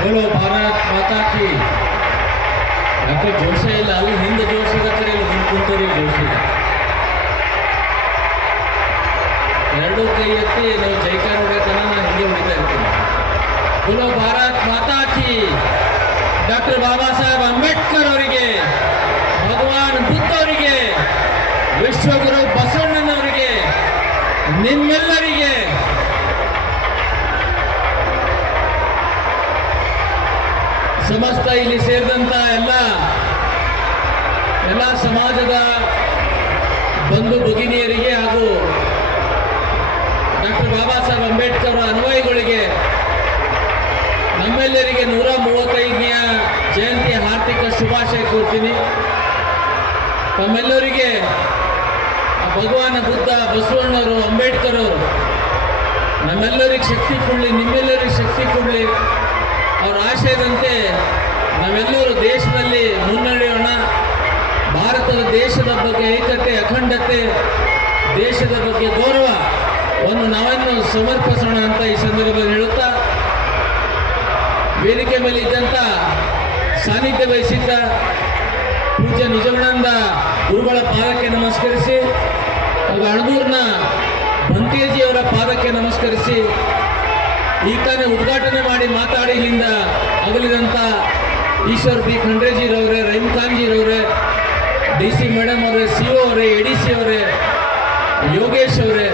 बोलो भारत माता की ಯಾಕೆ ಜೋಶ ಇಲ್ಲ ಅಲ್ಲಿ ಹಿಂದೆ ಜೋಶಗತ್ತರ ಇಲ್ಲಿ ಹಿಂದೆ ಕುಂತರಿ ಜೋಶ ಇಲ್ಲ ಎರಡೂ ಕೈ ಎತ್ತಿ ನಾವು ಜೈಕಾರ ಹೊಡೆತನ ನಾನು ಹಿಂಗೆ ಹೊಡಿತಾ ಇರ್ತೀನಿ बोलो भारत माता की ಡಾಕ್ಟರ್ ಬಾಬಾ ಸಾಹೇಬ್ ಅಂಬೇಡ್ಕರ್ ಅವರಿಗೆ ಭಗವಾನ್ ಬುದ್ಧ ಅವರಿಗೆ ವಿಶ್ವಗುರು ಬಸವಣ್ಣನವರಿಗೆ ನಿಮ್ಮೆಲ್ಲರಿಗೆ ಸಮಸ್ತ ಇಲ್ಲಿ ಸೇರಿದಂತ ಎಲ್ಲ ಸಮಾಜದ ಬಂಧು ಭಗಿನಿಯರಿಗೆ ಹಾಗೂ ಡಾಕ್ಟರ್ ಬಾಬಾ ಸಾಹೇಬ್ ಅಂಬೇಡ್ಕರ್ ಅನ್ವಯಿಗಳಿಗೆ ನಮ್ಮೆಲ್ಲರಿಗೆ 135ನೇ ಜಯಂತಿಯ ಹಾರ್ದಿಕ ಶುಭಾಶಯ ಕೋರ್ತೀನಿ. ತಮ್ಮೆಲ್ಲರಿಗೆ ಭಗವಾನ್ ಬುದ್ಧ ಬಸವಣ್ಣವರು ಅಂಬೇಡ್ಕರ್ ಅವರು ನಮ್ಮೆಲ್ಲರಿಗೆ ಶಕ್ತಿ ಕೊಡಲಿ, ನಿಮ್ಮೆಲ್ಲರಿಗೆ ಶಕ್ತಿ ಕೊಡಲಿ. ಅವರ ಆಶಯದಂತೆ ನಾವೆಲ್ಲರೂ ದೇಶದಲ್ಲಿ ಮುನ್ನಡೆಯೋಣ. ಭಾರತದ ದೇಶದ ಬಗ್ಗೆ ಏಕತೆ, ಅಖಂಡತೆ, ದೇಶದ ಬಗ್ಗೆ ಗೌರವ ನಾವನ್ನು ಸಮರ್ಪಿಸೋಣ ಅಂತ ಈ ಸಂದರ್ಭದಲ್ಲಿ ಹೇಳುತ್ತಾ, ವೇದಿಕೆ ಮೇಲೆ ಇದ್ದಂಥ ಸಾನ್ನಿಧ್ಯ ವಹಿಸಿದ್ದ ಪೂಜ್ಯ ನಿಜಗುಣಾನಂದ ಗುರುಗಳ ಪಾದಕ್ಕೆ ನಮಸ್ಕರಿಸಿ, ಹಾಗೂ ಅಣದೂರಿನ ಬಂತೇಜಿಯವರ ಪಾದಕ್ಕೆ ನಮಸ್ಕರಿಸಿ, ಈ ತಾನೇ ಉದ್ಘಾಟನೆ ಮಾಡಿ ಮಾತಾಡಿ ಇಲ್ಲಿಂದ ಅಗಲಿದಂಥ ಈಶ್ವರ್ ಬಿ ಖಂಡ್ರೇಜಿರವರೇ, ರಹೀಮ್ ಖಾನ್ಜಿರವರೇ, DC ಮೇಡಮ್ ಅವರೇ, CO ಅವರೇ, ADC ಅವರೇ, ಯೋಗೇಶ್ ಅವರೇ,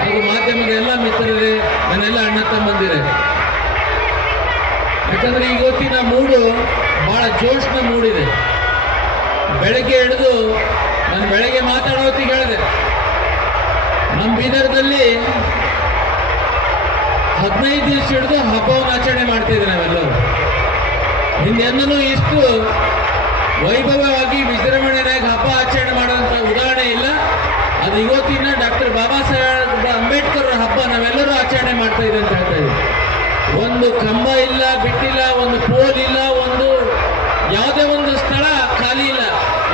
ಹಾಗೂ ಮಾಧ್ಯಮದ ಎಲ್ಲ ಮಿತ್ರರೇ, ನನ್ನೆಲ್ಲ ಅಣ್ಣ ತಮ್ಮಂದಿರೇ. ಯಾಕಂದರೆ ಇವತ್ತಿನ ಮೂಡು ಭಾಳ ಜೋಶ್ನ ಮೂಡಿದೆ. ಬೆಳಗ್ಗೆ ಹಿಡಿದು ನಾನು ಬೆಳಗ್ಗೆ ಮಾತಾಡೋ ಹೊತ್ತಿಗೆ ಹೇಳಿದೆ, ನಮ್ಮ ಬೀದರ್ದಲ್ಲಿ 15 ದಿವಸ ಹಿಡಿದು ಹಬ್ಬವನ್ನು ಆಚರಣೆ ಮಾಡ್ತಿದ್ದೆ ನಾವೆಲ್ಲರೂ. ಹಿಂದೆಂದೂ ಇಷ್ಟು ವೈಭವವಾಗಿ ವಿಜೃಂಭಣೆಯಾಗಿ ಹಬ್ಬ ಆಚರಣೆ ಮಾಡುವಂಥ ಉದಾಹರಣೆ ಇಲ್ಲ. ಅದು ಇವತ್ತಿನ ಡಾಕ್ಟರ್ ಬಾಬಾ ಸಾಹೇಬ್ ಅಂಬೇಡ್ಕರ್ ಹಬ್ಬ ನಾವೆಲ್ಲರೂ ಆಚರಣೆ ಮಾಡ್ತಾ ಇದೆ ಅಂತ ಹೇಳ್ತಾ ಇದ್ದೀವಿ. ಒಂದು ಕಂಬ ಇಲ್ಲ, ಬಿಟ್ಟಿಲ್ಲ, ಒಂದು ಪೋಲ್ ಇಲ್ಲ, ಯಾವುದೇ ಒಂದು ಸ್ಥಳ ಖಾಲಿ ಇಲ್ಲ,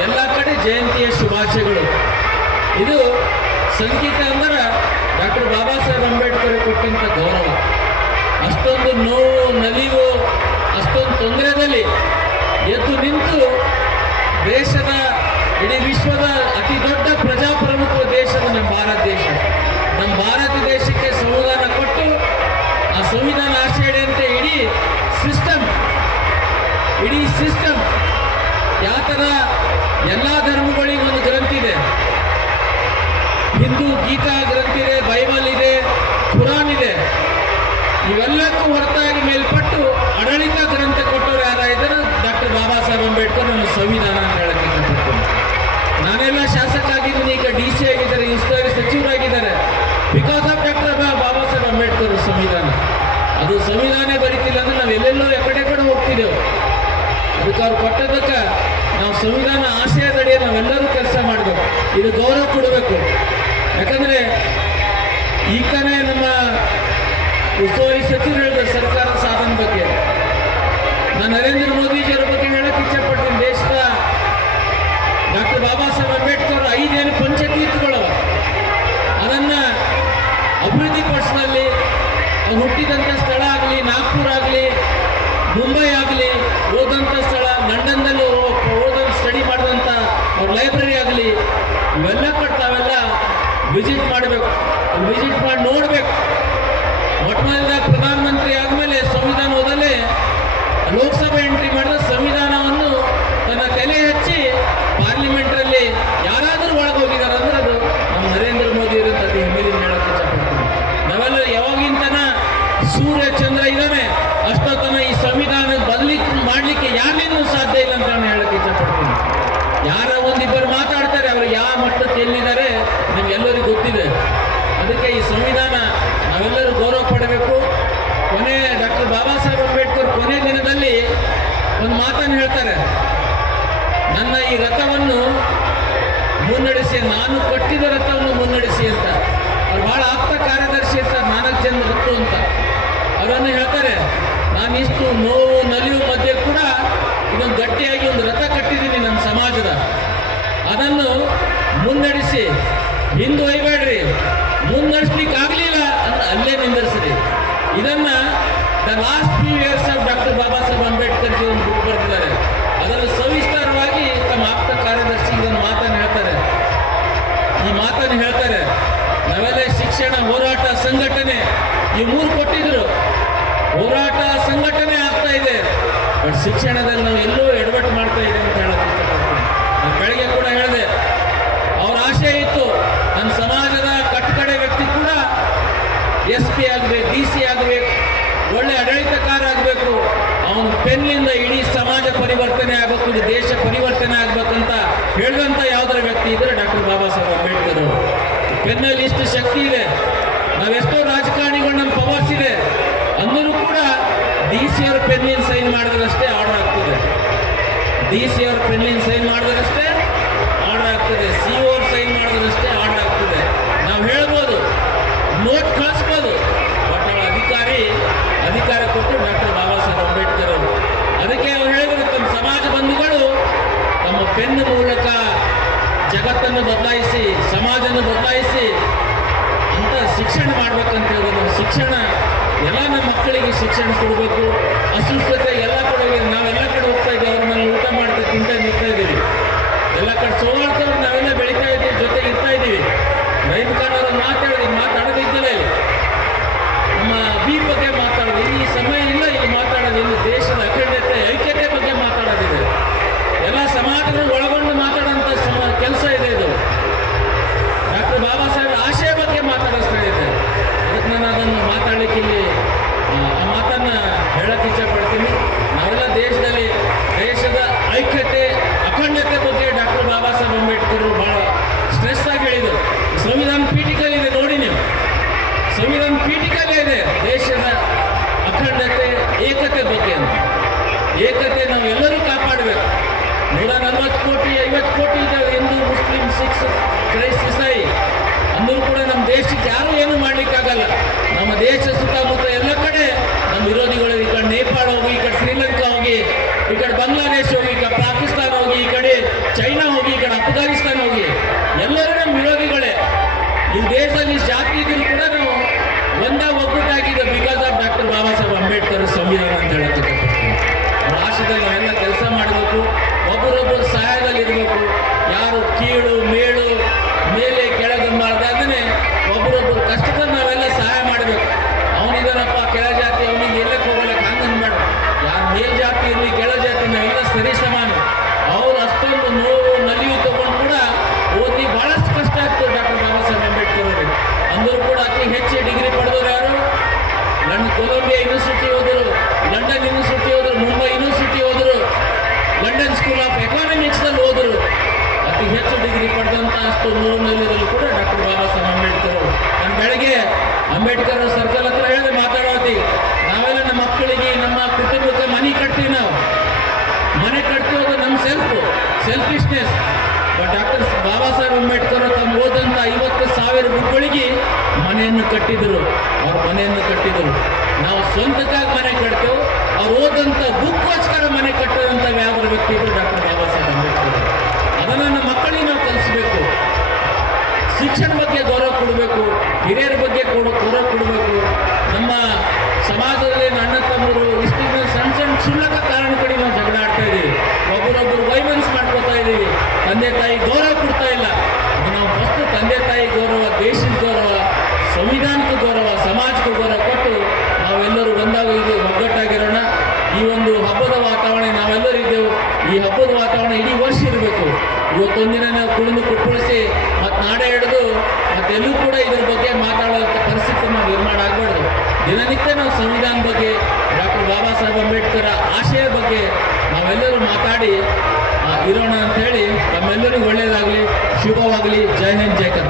ಎಲ್ಲ ಕಡೆ ಜಯಂತಿಯ ಶುಭಾಶಯಗಳು. ಇದು ಸಂಗೀತ ಅಂದ್ರೆ ಡಾಕ್ಟರ್ ಬಾಬಾ ಸಾಹೇಬ್ ಅಂಬೇಡ್ಕರ್ ಕೊಟ್ಟಂಥ ಗೌರವ. ಅಷ್ಟೊಂದು ನೋವು, ನಲಿವು, ಅಷ್ಟೊಂದು ತೊಂದರೆಯಲ್ಲಿ ಎದ್ದು ನಿಂತು ದೇಶದ, ಇಡೀ ವಿಶ್ವದ ಅತಿ ದೊಡ್ಡ ಪ್ರಜಾಪ್ರಭುತ್ವ ದೇಶದ ನಮ್ಮ ಭಾರತ ದೇಶ. ನಮ್ಮ ಭಾರತ ದೇಶಕ್ಕೆ ಸಂವಿಧಾನ ಕೊಟ್ಟು, ಆ ಸಂವಿಧಾನ ಆಚರಣೆಯಂತೆ ಇಡೀ ಸಿಸ್ಟಮ್ ಯಾವ ಥರ ಎಲ್ಲ ಧರ್ಮಗಳಿಗೆ ಒಂದು ಗ್ರಂಥ ಇದೆ. ಹಿಂದೂ ಗೀತಾ ಗ್ರಂಥ ಇದೆ, ಬೈಬಲ್ ಇದೆ, ಕುರಾನ್ ಇದೆ. ಇವೆಲ್ಲಕ್ಕೂ ಹೊರತಾಗಿ ಮೇಲ್ಪಟ್ಟು ಆಡಳಿತ ಗ್ರಂಥ ಕೊಟ್ಟವರು ಯಾರಾಗಿದ್ದಾರೆ? ಡಾಕ್ಟರ್ ಬಾಬಾ ಸಾಹೇಬ್ ಅಂಬೇಡ್ಕರ್ ನಮ್ಮ ಸಂವಿಧಾನ ಅಂತ ಹೇಳಕ್ಕೆ ಇಷ್ಟಪಡ್ತೀನಿ. ನಾನೆಲ್ಲ ಶಾಸಕ ಆಗಿದ್ದೀನಿ, ಈಗ DC ಆಗಿದ್ದಾರೆ, ಉಸ್ತುವಾರಿ ಸಚಿವರಾಗಿದ್ದಾರೆ. Because of doctor Baba Saheb Ambedkar ಸಂವಿಧಾನ. ಅದು ಸಂವಿಧಾನ ಬರೀತಿಲ್ಲ ಅಂದ್ರೆ ನಾವು ಎಲ್ಲೆಲ್ಲೋ ಎಕಡೆ ಹೋಗ್ತಿದ್ದೆವು. ಅದಕ್ಕೆ ಅವ್ರು ಕೊಟ್ಟದಕ್ಕೆ ನಾವು ಸಂವಿಧಾನ ಆಶಯದಡಿ ನಾವೆಲ್ಲರೂ ಕೆಲಸ ಮಾಡಬೇಕು. ಇದು ಗೌರವ ಕೊಡಬೇಕು. ಯಾಕಂದರೆ ಈಗ ತಾನೇ ನಮ್ಮ ಉಸ್ತುವಾರಿ ಸಚಿವರು ಹೇಳಿದ ಸರ್ಕಾರ ಸಾಧನೆ ಬಗ್ಗೆ, ನಾನು ನರೇಂದ್ರ ಮೋದಿಜಿಯವರ ಬಗ್ಗೆ ಹೇಳಕ್ಕೆ ಇಚ್ಛಪಡ್ತೀನಿ. ದೇಶದ ಡಾಕ್ಟರ್ ಬಾಬಾ ಸಾಹೇಬ್ ಅಂಬೇಡ್ಕರ್ 5 ಪಂಚತೀರ್ಥಗಳವ, ಅದನ್ನು ಅಭಿವೃದ್ಧಿಪಡಿಸಿದಲ್ಲಿ ಹುಟ್ಟಿದಂಥ ಸ್ಥಳ ಆಗಲಿ, ನಾಗ್ಪುರ ಆಗಲಿ, ಮುಂಬೈ ಆಗಲಿ, ಓದಂಥ ಸ್ಥಳ, ಲಂಡನ್ನಲ್ಲಿ ಓದೋದು ಸ್ಟಡಿ ಮಾಡಿದಂಥ ಅವ್ರ ಲೈಬ್ರರಿ ಆಗಲಿ, ಇವೆಲ್ಲ ತಾವೆಲ್ಲ ವಿಸಿಟ್ ಮಾಡಬೇಕು. ವಿಸಿಟ್ ಮಾಡಿ ನೋಡಬೇಕು. ಮೊಟ್ಟಮೊದಲ ಪ್ರಧಾನಮಂತ್ರಿ ಆದಮೇಲೆ ಸಂವಿಧಾನ ಓದಲೇ ಲೋಕಸಭೆ ಎಂಟ್ರಿ ಮಾಡಿದ ಸಂವಿಧಾನವನ್ನು ತನ್ನ ತಲೆ ಹಚ್ಚಿ ಪಾರ್ಲಿಮೆಂಟ್ರಲ್ಲಿ ಯಾರಾದರೂ ಒಳಗೋಗಿದ್ದಾರೆ ಅಂದ್ರೆ ಅದು ನಮ್ಮ ನರೇಂದ್ರ ಮೋದಿ ಇರುತ್ತೆ. ಅದು ಹೆಮ್ಮೆಯಿಂದ ಹೇಳಕ್ಕೆ ಇಷ್ಟಪಡ್ತೀನಿ. ನಾವೆಲ್ಲ ಯಾವಾಗಿಂತನ ಸೂರ್ಯ ಚಂದ್ರ ಇದ್ದಾನೆ ಅಷ್ಟೊತ್ತನ ಈ ಸಂವಿಧಾನ ಮಾಡಲಿಕ್ಕೆ ಯಾರಿಗೂ ಸಾಧ್ಯ ಇಲ್ಲ ಅಂತ ನಾನು ಹೇಳಕ್ಕೆ ಇಷ್ಟಪಡ್ತೀನಿ. ಯಾರ ಒಂದಿಬ್ಬರು ಮಾತಾಡ್ತಾರೆ, ಅವರು ಯಾವ ಮಟ್ಟಕ್ಕೆ ಎಲ್ಲಿದ್ದಾರೆ ನಿಮ್ಗೆಲ್ಲರಿಗೂ ಗೊತ್ತಿದೆ. ಅದಕ್ಕೆ ಈ ಸಂವಿಧಾನ ನಾವೆಲ್ಲರೂ ಗೌರವ ಪಡಬೇಕು. ಡಾಕ್ಟರ್ ಬಾಬಾ ಸಾಹೇಬ್ ಅಂಬೇಡ್ಕರ್ ಕೊನೆ ದಿನದಲ್ಲಿ ಒಂದು ಮಾತನ್ನು ಹೇಳ್ತಾರೆ, ನನ್ನ ಈ ರಥವನ್ನು ಮುನ್ನಡೆಸಿ, ನಾನು ಕಟ್ಟಿದ ರಥವನ್ನು ಮುನ್ನಡೆಸಿ ಅಂತ. ಅವ್ರು ಬಹಳ ಆಪ್ತ ಕಾರ್ಯದರ್ಶಿ ಇರ್ತಾರೆ, 4 ಜನ ರಥ ಅಂತ. ಅವರನ್ನು ಹೇಳ್ತಾರೆ, ನಾನು ಇಷ್ಟು ನೋವು ನಲಿವು ಮಧ್ಯೆ ಕೂಡ ಇದೊಂದು ಗಟ್ಟಿಯಾಗಿ ಒಂದು ರಥ ಕಟ್ಟಿದ್ದೀನಿ ನನ್ನ ಸಮಾಜದ, ಅದನ್ನು ಮುನ್ನಡೆಸಿ, ಹಿಂದೆ ಒಯ್ಬೇಡ್ರಿ, ಮುನ್ನಡೆಸ್ಲಿಕ್ಕೆ ಆಗಲಿಲ್ಲ ಅಂತ ಅಲ್ಲೇ ನಿಂದಿರಿಸಿರಿ. ಇದನ್ನು the last few years of doctor Baba Saheb Ambedkar G ಒಂದು ಬುಕ್ ಬರೆದಿದ್ದಾರೆ. ಅದರಲ್ಲಿ ಸವಿಸ್ತಾರವಾಗಿ ತಮ್ಮ ಆಪ್ತ ಕಾರ್ಯದರ್ಶಿ ಇದನ್ನು ಮಾತನ್ನು ಹೇಳ್ತಾರೆ. ಈ ಮಾತನ್ನು ಹೇಳ್ತಾರೆ, ನಾವೆಲ್ಲ ಶಿಕ್ಷಣ, ಹೋರಾಟ, ಸಂಘಟನೆ ಈ ಮೂರು ಕೊಟ್ಟಿದ್ರು. ಹೋರಾಟ, ಸಂಘಟನೆ ಆಗ್ತಾ ಇದೆ, ಬಟ್ ಶಿಕ್ಷಣದಲ್ಲಿ ನಾವು ಎಲ್ಲೋ ಎಡವಟ್ಟು ಮಾಡ್ತಾ ಇದೆ ಅಂತ ಹೇಳಕ್ ಇಷ್ಟಪಡ್ತೀನಿ. ನಾನು ಬೆಳಗ್ಗೆ ಕೂಡ ಹೇಳಿದೆ, ಅವ್ರ ಆಶೆ ಇತ್ತು ನನ್ನ ಸಮಾಜದ ಕಟ್ಟಕಡೆ ವ್ಯಕ್ತಿ ಕೂಡ SP ಆಗಬೇಕು, DC ಆಗಬೇಕು, ಒಳ್ಳೆ ಆಡಳಿತಕಾರ ಆಗಬೇಕು, ಅವನ ಪೆನ್ನಿಂದ ಇಡೀ ಸಮಾಜ ಪರಿವರ್ತನೆ ಆಗಬೇಕು, ಇಡೀ ದೇಶ ಪರಿವರ್ತನೆ ಆಗ್ಬೇಕಂತ ಹೇಳಿದಂಥ ಯಾವ್ದಾರ ವ್ಯಕ್ತಿ ಇದ್ರೆ ಡಾಕ್ಟರ್ ಬಾಬಾ ಸಾಹೇಬ್ ಅಂಬೇಡ್ಕರ್ ಅವರು. ಪೆನ್ನಲ್ಲಿ ಇಷ್ಟು ಶಕ್ತಿ ಇದೆ. ನಾವೆಷ್ಟೋ ರಾಜಕಾರಣಿಗಳು ನಮ್ಮ ಪವರ್ಸ್ ಇದೆ ಅಂದರೂ ಕೂಡ DC ಅವ್ರ ಪೆನ್ನಿನ ಸೈನ್ ಮಾಡಿದ್ರಷ್ಟೇ ಆರ್ಡರ್ ಆಗ್ತದೆ. DC ಅವ್ರ ಪೆನ್ನಿನ ಸೈನ್ ಮಾಡಿದ್ರಷ್ಟೇ ಆರ್ಡರ್ ಆಗ್ತದೆ. CO ಅವ್ರ ಸೈನ್ ಮಾಡಿದ್ರಷ್ಟೇ ಆರ್ಡರ್ ಆಗ್ತದೆ. ನಾವು ಹೇಳ್ಬೋದು, ನೋಟ್ ಕಳಿಸ್ಬೋದು, ಬಟ್ ಅವರ ಅಧಿಕಾರ ಕೊಟ್ಟು ಡಾಕ್ಟರ್ ಬಾಬಾ ಸಾಹೇಬ್ ಅಂಬೇಡ್ಕರ್ ಅವರು. ಅದಕ್ಕೆ ಅವ್ರು ಹೇಳಿದ್ರು, ತಮ್ಮ ಸಮಾಜ ಬಂಧುಗಳು ತಮ್ಮ ಪೆನ್ ಮೂಲಕ ಜಗತ್ತನ್ನು ಬದಲಾಯಿಸಿ, ಸಮಾಜವನ್ನು ಬದಲಾಯಿಸಿ ಅಂತ ಶಿಕ್ಷಣ ಮಾಡ್ಬೇಕಂತ ಹೇಳಿದ್ರು. ಶಿಕ್ಷಣ ಎಲ್ಲ ನಮ್ಮ ಮಕ್ಕಳಿಗೆ ಶಿಕ್ಷಣ ಕೊಡಬೇಕು. ಅಸ್ವಸ್ಥತೆ ಎಲ್ಲ ಕಡೆ, ನಾವೆಲ್ಲ ಕಡೆ ಹೋಗ್ತಾ ಇದ್ದೀವಿ, ಅವ್ರ ಮನೇಲಿ ಊಟ ಮಾಡ್ತಾ ತಿಂತ ನಿಲ್ತಾ ಇದ್ದೀವಿ, ಎಲ್ಲ ಕಡೆ ಸೋಮಾರ್ತವ್ರು ನಾವೆಲ್ಲ ಬೆಳೀತಾ ಇದ್ದೀವಿ, ಜೊತೆ ಇರ್ತಾ ಇದ್ದೀವಿ. ರೈತ ಖಾನ್ ಮಾತಾಡೋದಿದ್ದಿಲ್ಲ, ನಮ್ಮ ಬಗ್ಗೆ ಮಾತಾಡೋದು, ಈ ಸಮಯ ಇಲ್ಲ ಇಲ್ಲಿ ಮಾತಾಡೋದು, ಇಲ್ಲಿ ದೇಶದ ಅಖಂಡತೆ, ಐಕ್ಯತೆ ಬಗ್ಗೆ ಮಾತಾಡೋದಿದೆ, ಎಲ್ಲ ಸಮಾಜವನ್ನು ಒಳಗೊಂಡು ಮಾತಾಡೋಂಥ ಕೆಲಸ ಇದೆ. ಇದು ಡಾಕ್ಟರ್ ಬಾಬಾ ಸಾಹೇಬ್ ಆಶಯ ಬಗ್ಗೆ ಮಾತಾಡಿಸ್ತಾ ಇದೆ. ಅದಕ್ಕೆ ನಾನು ಅದನ್ನು ಮಾತಾಡಲಿಕ್ಕೆ ಇಲ್ಲಿ ಆ ಮಾತನ್ನ ಹೇಳಕ್ಕೆ ಇಚ್ಛಪಡ್ತೀನಿ. ನಾವೆಲ್ಲ ದೇಶದ ಐಕ್ಯತೆ, ಅಖಂಡತೆ ಬಗ್ಗೆ ಡಾಕ್ಟರ್ ಬಾಬಾ ಸಾಹೇಬ್ ಅಂಬೇಡ್ಕರ್ ಬಹಳ ಸ್ಟ್ರೆಸ್ ಆಗಿ ಹೇಳಿದರು. ಸಂವಿಧಾನ ಪೀಠಿಕಲ್ಲಿ ಇದೆ ನೋಡಿ, ನೀವು ಸಂವಿಧಾನ ಪೀಠಿಕಲ್ಲೇ ಇದೆ ದೇಶದ ಅಖಂಡತೆ, ಏಕತೆ ಬಗ್ಗೆ ಅಂತ. ಏಕತೆ ನಾವು ಎಲ್ಲರೂ ಕಾಪಾಡಬೇಕು. 140 ಕೋಟಿ 50 ಕೋಟಿ ಇದ್ದಾವೆ, ಹಿಂದೂ, ಮುಸ್ಲಿಂ, ಸಿಖ್, ಕ್ರೈಸ್ತ, ಇಸಾಯಿ. ಅಂದರೂ ಕೂಡ ನಮ್ಮ ದೇಶಕ್ಕೆ ಯಾರೂ ಏನು ಮಾಡಲಿಕ್ಕಾಗಲ್ಲ. ನಮ್ಮ ದೇಶ ಸುತ್ತಮುತ್ತ ಎಲ್ಲ ಕಡೆ ನಮ್ಮ ವಿರೋಧಿಗಳು, ಈ ಕಡೆ ನೇಪಾಳ ಹೋಗಿ, ಈ ಕಡೆ ಶ್ರೀಲಂಕಾ ಹೋಗಿ, ಈ ಕಡೆ ಬಾಂಗ್ಲಾದೇಶ ಹೋಗಿ, ಈ ಕಡೆ ಪಾಕಿಸ್ತಾನ ಹೋಗಿ, ಈ ಕಡೆ ಚೈನಾ ಹೋಗಿ, ಈ ಕಡೆ ಅಫ್ಘಾನಿಸ್ತಾನ ಹೋಗಿ, ಎಲ್ಲರೂ ನಮ್ಮ ವಿರೋಧಿಗಳೇ. ಈ ದೇಶದಲ್ಲಿ ಜಾತಿ ಇದ್ರು ಕೂಡ ನಾವು ಒಗ್ಗಟ್ಟಾಗಿದೆ because of doctor Baba Saheb Ambedkar ಸಂವಿಧಾನ ಅಂತ ಹೇಳಕ್ಕೆ ರಾಷ್ಟ್ರದಲ್ಲಿ ನಾವೆಲ್ಲ ಕೆಲಸ ಮಾಡಬೇಕು, ಒಬ್ಬರೊಬ್ಬರು ಸಹಾಯದಲ್ಲಿ ಇರಬೇಕು. ಯಾರು ಕೀಳು ಮೇಳು ಮೇಲೆ ಕೆಳಗೆ ಮಾಡ್ದಾಗನೇ ಒಬ್ಬರೊಬ್ಬರು ಕಷ್ಟದಲ್ಲಿ ನಾವೆಲ್ಲ ಸಹಾಯ ಮಾಡಬೇಕು. ಅವನಿದಾನಪ್ಪ ಕೆಳ ಜಾತಿ, ಅವನಿಗೆ ಎಲ್ಲಕ್ಕೆ ಹೋಗಲಿಕ್ಕೆ ಹಂಗನ್ ಮಾಡ, ಯಾರು ಮೇಲ್ ಜಾತಿ ಇರಲಿ ಕೆಳ ಜಾತಿ ನಾವೆಲ್ಲ ಸರಿ ಸಮಾನ. ಅವ್ರು ಅಷ್ಟೊಂದು ನೋವು ನಲಿವು ತಗೊಂಡು ಕೂಡ ಓದಿ ಬಹಳಷ್ಟು ಕಷ್ಟ ಆಗ್ತದೆ ಡಾಕ್ಟರ್ ಬಾಬಾ ಸಾಹೇಬ್ ಅಂಬೇಡ್ಕರ್ ಅವರು. ಅಂದರೂ ಕೂಡ ಅತಿ ಹೆಚ್ಚು ಡಿಗ್ರಿ ಪಡೆದವರು ಯಾರು? ಕೊಲಂಬಿಯಾ ಯೂನಿವರ್ಸಿಟಿ ಹೋದರು, ಲಂಡನ್ ಯೂನಿವರ್ಸಿಟಿ ಹೋದರು, ಮುಂಬೈ ಯೂನಿವರ್ಸಿಟಿ ಹೋದರು, ಲಂಡನ್ ಸ್ಕೂಲ್ ಆಫ್ ಎಕಾನಮಿಕ್ಸ್ನಲ್ಲಿ ಹೋದರು. ಅತಿ ಹೆಚ್ಚು ಡಿಗ್ರಿ ಪಡೆದಂಥ ಅಷ್ಟು ನೂರಿನಲ್ಲಿರಲು ಕೂಡ ಡಾಕ್ಟರ್ ಬಾಬಾ ಸಾಹೇಬ್ ಅಂಬೇಡ್ಕರ್ ಅವರು. ನಾನು ಬೆಳಗ್ಗೆ ಅಂಬೇಡ್ಕರ್ ಸರ್ಕಲ್ ಹತ್ರ ಹೇಳಿದೆ ಮಾತಾಡೋತಿ, ನಾವೆಲ್ಲ ನಮ್ಮ ಮಕ್ಕಳಿಗೆ, ನಮ್ಮ ಕುಟುಂಬಕ್ಕೆ ಮನೆ ಕಟ್ತೀವಿ. ನಾವು ಮನೆ ಕಟ್ತೀವಿ, ನಮ್ಮ selfishness. But doctor Baba Saheb Ambedkar ತಮ್ಮ ಓದಂಥ 50,000 ಬುಕ್ಗಳಿಗೆ ಮನೆಯನ್ನು ಕಟ್ಟಿದರು. ಅವ್ರ ಮನೆಯನ್ನು ಕಟ್ಟಿದರು. ನಾವು ಸ್ವಂತಕ್ಕಾಗಿ ಮನೆ ಕಟ್ತೇವೆ, ಅವ್ರು ಓದಂಥ ಬುಕ್ಗೋಸ್ಕರ ಮನೆ ಕಟ್ಟದಂಥ ಯಾವ ವ್ಯಕ್ತಿ ಇದ್ರು ಡಾಕ್ಟರ್ ಬಾಬಾ ಸಾಹೇಬ್ ಅಂಬೇಡ್ಕರ್. ಅದನ್ನು ನಮ್ಮ ಮಕ್ಕಳಿಗೆ ನಾವು ಕಲಿಸ್ಬೇಕು. ಶಿಕ್ಷಣ ಬಗ್ಗೆ ಗೌರವ ಕೊಡಬೇಕು, ಹಿರಿಯರ ಬಗ್ಗೆ ಗೌರವ ಕೊಡಬೇಕು. ನಮ್ಮ ಸಮಾಜದಲ್ಲಿ ಅಣ್ಣ ತಮ್ಮರು ಇಷ್ಟು ಸಣ್ಣ ಕ್ಷುಲ್ಲಕ ಕಾರಣ ಕಡೆ ನಾವು ಜಗಳ ಆಡ್ತಾ ಇದ್ದೀವಿ, ಒಬ್ಬರೊಬ್ಬರು ವೈಮನ್ಸ್ ಮಾಡ್ಕೋತಾ ಇದ್ದೀವಿ, ತಂದೆ ತಾಯಿ ಗೌರವ ಕೊಡ್ತಾ ಇಲ್ಲ. ನಾವು ಫಸ್ಟ್ ತಂದೆ ತಾಯಿ ಗೌರವ, ದೇಶದ ಗೌರವ, ಸಂವಿಧಾನಕ್ಕೆ ಗೌರವ, ಸಮಾಜಕ್ಕೆ ಗೌರವ ಕೊಟ್ಟು ನಾವೆಲ್ಲರೂ ಒಂದಾಗಿ ಒಗ್ಗಟ್ಟಾಗಿರೋಣ. ಈ ಒಂದು ಹಬ್ಬದ ವಾತಾವರಣ ನಾವೆಲ್ಲರೂ ಇದ್ದೆವು. ಈ ಹಬ್ಬದ ವಾತಾವರಣ ಇಡೀ ವರ್ಷ ಇರಬೇಕು. ಇವತ್ತೊಂದಿನ ನಾವು ಕುಳಿಸಿ ಮತ್ತು ನಾಡೆ ಹಿಡಿದು ಮತ್ತೆಲ್ಲೂ ಕೂಡ ಇದ್ರ ಬಗ್ಗೆ ಮಾತಾಡೋ ಪರಿಸ್ಥಿತಿ ನಾವು ನಿರ್ಮಾಣ ಆಗಬಾರ್ದು. ದಿನನಿತ್ಯ ನಾವು ಸಂವಿಧಾನ ಬಗ್ಗೆ, ಡಾಕ್ಟರ್ ಬಾಬಾ ಸಾಹೇಬ್ ಅಂಬೇಡ್ಕರ್ ಆಶಯ ಬಗ್ಗೆ ನಾವೆಲ್ಲರೂ ಮಾತಾಡಿ ಇರೋಣ ಅಂತ ಹೇಳಿ, ನಮ್ಮೆಲ್ಲರಿಗೂ ಒಳ್ಳೆಯದಾಗಲಿ, ಶುಭವಾಗಲಿ. ಜೈ ಹಿಂದ್, ಜೈ ಕರ್ನಾಟಕ.